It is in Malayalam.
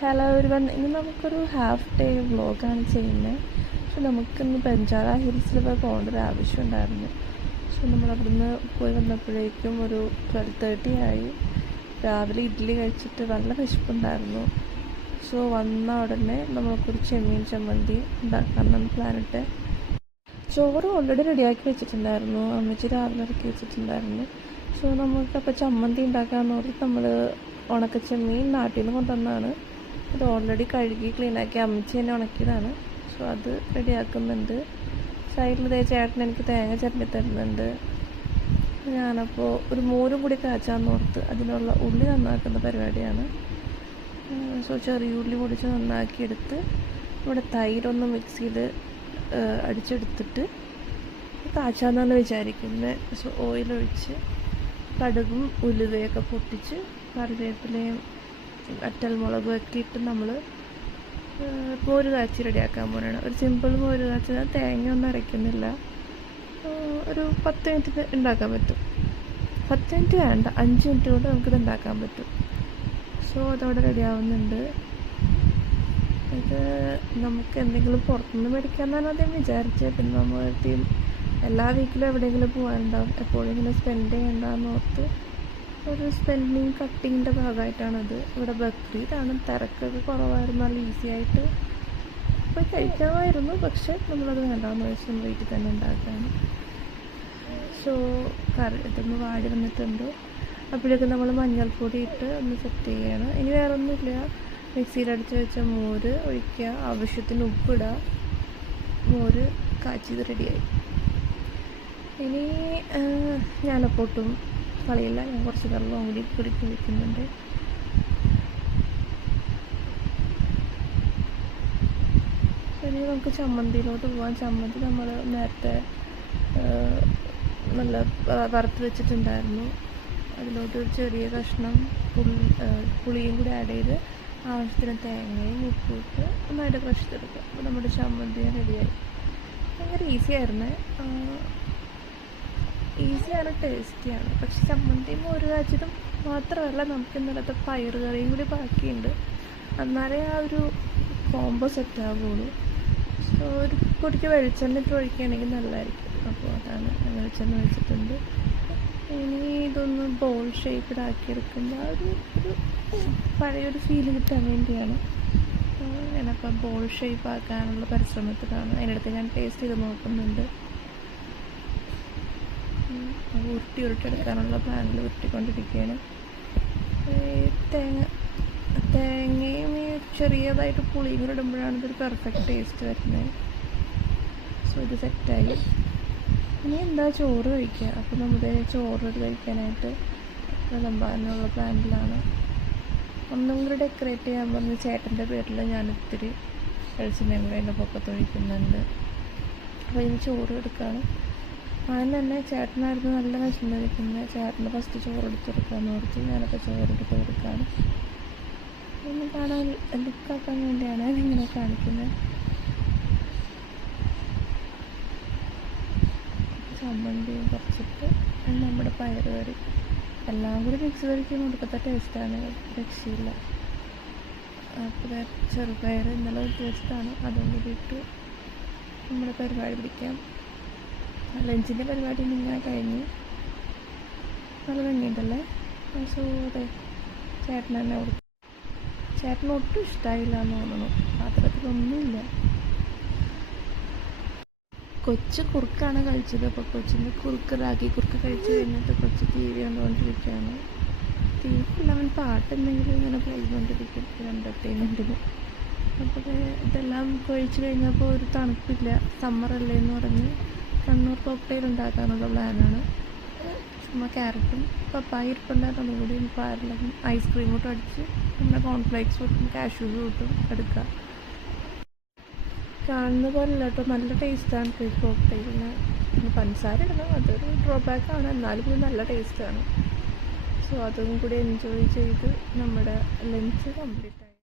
ഹലോ എവരിവൺ, ഇന്ന് നമുക്കൊരു ഹാഫ് ഡേ വ്ളോഗാണ് ചെയ്യുന്നത്. പക്ഷെ നമുക്കിന്ന് ബഞ്ചാര ഹിൽസിൽ പോകേണ്ട ഒരു ആവശ്യം ഉണ്ടായിരുന്നു. സോ നമ്മളവിടുന്ന് പോയി വന്നപ്പോഴേക്കും ഒരു 12:30 ആയി. രാവിലെ ഇഡ്ഡലി കഴിച്ചിട്ട് നല്ല വിശപ്പുണ്ടായിരുന്നു. സോ വന്ന ഉടനെ നമുക്കൊരു ചെമ്മീൻ ചമ്മന്തി ഉണ്ടാക്കാമെന്നാണ് പ്ലാനിട്ട്. ചോറ് ഓൾറെഡി റെഡിയാക്കി വെച്ചിട്ടുണ്ടായിരുന്നു, അമ്മച്ചി രാവിലെ ഇറക്കി വെച്ചിട്ടുണ്ടായിരുന്നു. സോ നമുക്കപ്പോൾ ചമ്മന്തി ഉണ്ടാക്കാമെന്ന് പറഞ്ഞ് നമ്മൾ ഉണക്കച്ചെമ്മീൻ നാട്ടിൽ നിന്ന് കൊണ്ടുവന്നതാണ്. അത് ഓൾറെഡി കഴുകി ക്ലീനാക്കി അമ്മച്ചി തന്നെ ഉണക്കിയതാണ്. സോ അത് റെഡിയാക്കുന്നുണ്ട്. സൈഡിൽ ചേട്ടൻ എനിക്ക് തേങ്ങ ചിരണ്ടി തരുന്നുണ്ട്. ഞാനപ്പോൾ ഒരു മോരും കൂടി കാച്ചാന്ന് ഓർത്ത് അതിനുള്ള ഉള്ളി നന്നാക്കുന്ന പരിപാടിയാണ്. സോ ചെറിയ ഉള്ളി പൊടിച്ച് നന്നാക്കിയെടുത്ത് ഇവിടെ തൈരൊന്ന് മിക്സിയിൽ അടിച്ചെടുത്തിട്ട് കാച്ചാന്നാണ് വിചാരിക്കുന്നത്. സോ ഓയിലൊഴിച്ച് കടുകും ഉലുവയൊക്കെ പൊട്ടിച്ച് കറിവേപ്പിലയും അറ്റൽമുളകും ഒക്കെ ഇട്ട് നമ്മൾ മോര് കാച്ചി റെഡിയാക്കാൻ പോകണം. ഒരു സിമ്പിൾ മോര് കാച്ചി, തേങ്ങ ഒന്നും അരയ്ക്കുന്നില്ല. ഒരു 10 മിനിറ്റ് ഉണ്ടാക്കാൻ പറ്റും. 10 മിനിറ്റ് വേണ്ട, 5 മിനിറ്റ് കൊണ്ട് നമുക്കിത് ഉണ്ടാക്കാൻ പറ്റും. സോ അതവിടെ റെഡി ആവുന്നുണ്ട്. ഇത് നമുക്ക് എന്തെങ്കിലും പുറത്തുനിന്ന് മേടിക്കാമെന്നാണ് ആദ്യം വിചാരിച്ചത്. പിന്നെ നമ്മൾ എല്ലാ വീക്കിലും എവിടെയെങ്കിലും പോകാനുണ്ടാവും, എപ്പോഴെങ്കിലും സ്പെൻഡ് ചെയ്യണ്ടെന്ന് ഓർത്ത് ഒരു സ്പെൻഡിങ് കട്ടിങ്ങിൻ്റെ ഭാഗമായിട്ടാണത്. ഇവിടെ ബക്രീദാണ്, തിരക്കൊക്കെ കുറവായിരുന്നു, നല്ല ഈസി ആയിട്ട് പോയി കഴിക്കാമായിരുന്നു. പക്ഷെ നമ്മളത് വേണ്ടാന്ന് വെച്ച് നമ്മൾ വീട്ടിൽ തന്നെ ഉണ്ടാക്കുകയാണ്. സോ ഇതൊന്ന് വാടി വന്നിട്ടുണ്ട്. അപ്പോഴേക്കും നമ്മൾ മഞ്ഞൾപ്പൊടി ഇട്ട് ഒന്ന് സെറ്റ് ചെയ്യുകയാണ്. ഇനി വേറെ ഒന്നുമില്ല, മിക്സിയിലടിച്ച് വെച്ച മോര് ഒഴിക്കുക, ആവശ്യത്തിന് ഉപ്പിടുക, മോര് കാച്ചിയത് റെഡിയായി. ഇനി ഞാനപ്പോൾ ഒട്ടും കളിയില്ല, ഞാൻ കുറച്ച് വെള്ളം കൂടി കുടിക്ക് വയ്ക്കുന്നുണ്ട്. ഇനി നമുക്ക് ചമ്മന്തിയിലോട്ട് പോകാം. ചമ്മന്തി നമ്മൾ നേരത്തെ നല്ല വറുത്ത് വെച്ചിട്ടുണ്ടായിരുന്നു. അതിലോട്ട് ഒരു ചെറിയ കഷ്ണം പുളിയും കൂടി ആഡ് ചെയ്ത് ആവശ്യത്തിന് തേങ്ങയും ഉപ്പിട്ട് നന്നായിട്ട് ക്രഷ് ചെയ്തെടുക്കുക. അപ്പോൾ നമ്മുടെ ചമ്മന്തി റെഡിയായി. ഭയങ്കര ഈസി ആയിരുന്നേ, ഈസിയാണ്, ടേസ്റ്റിയാണ്. പക്ഷെ ചമ്മന്തിയും മോര് കാച്ചിയതും മാത്രമല്ല, നമുക്ക് ഇന്നലത്തെ പയർ കറിയും കൂടി ബാക്കിയുണ്ട്. എന്നാലേ ആ ഒരു കോംബോ സെറ്റ് ആവുള്ളൂ. സോ ഒരു പൊടിക്ക് വെളിച്ചെണ്ണ ഇട്ട് ഒഴിക്കുകയാണെങ്കിൽ നല്ലതായിരിക്കും. അപ്പോൾ അതാണ്, വെളിച്ചെണ്ണ ഒഴിച്ചിട്ടുണ്ട്. ഇനി ഇതൊന്ന് ബോൾ ഷേപ്പിലാക്കിയെടുക്കുമ്പോൾ ആ ഒരു പഴയൊരു ഫീല് കിട്ടാൻ വേണ്ടിയാണ് ഞാനപ്പോൾ ബോൾ ഷേപ്പ് ആക്കാനുള്ള പരിശ്രമത്തിലാണ്. അതിനടുത്ത് ഞാൻ ടേസ്റ്റ് ചെയ്ത് നോക്കുന്നുണ്ട്. ഉരുട്ടിയെടുക്കാനുള്ള പ്ലാനിൽ ഉരുട്ടിക്കൊണ്ടിരിക്കുകയാണ്. തേങ്ങയും ചെറിയതായിട്ട് പുളിയും കൂടെ ഇടുമ്പോഴാണ് ഇതൊരു പെർഫെക്റ്റ് ടേസ്റ്റ് വരുന്നത്. സോ ഇത് സെറ്റായി. ഇനി എന്താ ചോറ് കഴിക്കുക. അപ്പോൾ നമ്മുടെ ചോറ് കഴിക്കാനായിട്ട് വിളമ്പാനുള്ള പ്ലാനിലാണ്. ഒന്നും കൂടി ഡെക്കറേറ്റ് ചെയ്യാൻ പറഞ്ഞ് ചേട്ടൻ്റെ പേരിൽ ഞാനിത്തിരി വെളിച്ചെണ്ണയും കൂടെ എൻ്റെ പൊക്കത്തൊഴിക്കുന്നുണ്ട്. അപ്പോൾ ഇനി ചോറ് എടുക്കുകയാണ്. ആദ്യം തന്നെ ചേട്ടനായിരുന്നു നല്ല വിശന്നിരിക്കുന്നത്. ചേട്ടന് ഫസ്റ്റ് ചോറ് എടുത്തെടുക്കാമെന്ന് ഓർത്ത് ഞാനപ്പോൾ ചോറെടുത്ത് കൊടുക്കുകയാണ്. ഒന്ന് കാണാൻ ലുക്കാക്കാൻ വേണ്ടിയാണ് ഇങ്ങനെ കാണിക്കുന്നത്. ചമ്മന്തിയും കുറച്ചിട്ട് നമ്മുടെ പയർ കറി എല്ലാം കൂടി മിക്സ് കഴിക്കുമ്പോൾ ഒടുക്കത്തെ ടേസ്റ്റാണ്, രക്ഷയില്ല. അപ്പോൾ ചെറുപയർ ഇന്നലെ വെച്ചിട്ടാണ്, അതും കൂടിയിട്ട് നമ്മുടെ പരിപാടി പിടിക്കാം. ലഞ്ചിൻ്റെ പരിപാടി ഇങ്ങനെ കഴിഞ്ഞ് നല്ല ഭംഗിയുണ്ടല്ലേ. സോ അതെ, ചേട്ടൻ തന്നെ കൊടുക്കും. ചേട്ടന് ഒട്ടും ഇഷ്ടമായില്ല എന്ന് തോന്നുന്നു, പാത്രത്തിലൊന്നുമില്ല. കൊച്ച് കുറുക്കാണ് കഴിച്ചത്. അപ്പോൾ കൊച്ചിന് കുറുക്ക് കഴിച്ച് കഴിഞ്ഞിട്ട് കൊച്ച് TV കണ്ടുകൊണ്ടിരിക്കുകയാണ്. TV അവൻ പാട്ട് എന്തെങ്കിലും ഇങ്ങനെ പോയിക്കൊണ്ടിരിക്കും എൻ്റർടൈൻമെൻറ്റിന്. അപ്പോൾ ഇതെല്ലാം കഴിച്ച് കഴിഞ്ഞപ്പോൾ ഒരു തണുപ്പില്ല, സമ്മറല്ലേ എന്ന് പറഞ്ഞ് കണ്ണൂർ കോക്ടെയിൽ ഉണ്ടാക്കാനുള്ള പ്ലാനാണ്. ചുമ്മാ ക്യാരറ്റും പപ്പായ ഇരിപ്പുണ്ടായിരുന്നു, അതുകൂടി പാരലും ഐസ്ക്രീമോട്ടും അടിച്ച് പിന്നെ കോൺഫ്ലേക്സ് കിട്ടും, കാഷ്യൂസ് കിട്ടും എടുക്കുക. കാണുന്ന പോലെയല്ല കേട്ടോ, നല്ല ടേസ്റ്റാണ് കോക്ടെയിലിന്. പിന്നെ പഞ്ചസാര ഇടണം, അതൊരു ഡ്രോബാക്കാണ്, എന്നാലും ഇത് നല്ല ടേസ്റ്റാണ്. സോ അതും കൂടി എൻജോയ് ചെയ്ത് നമ്മുടെ ലഞ്ച് കംപ്ലീറ്റ്.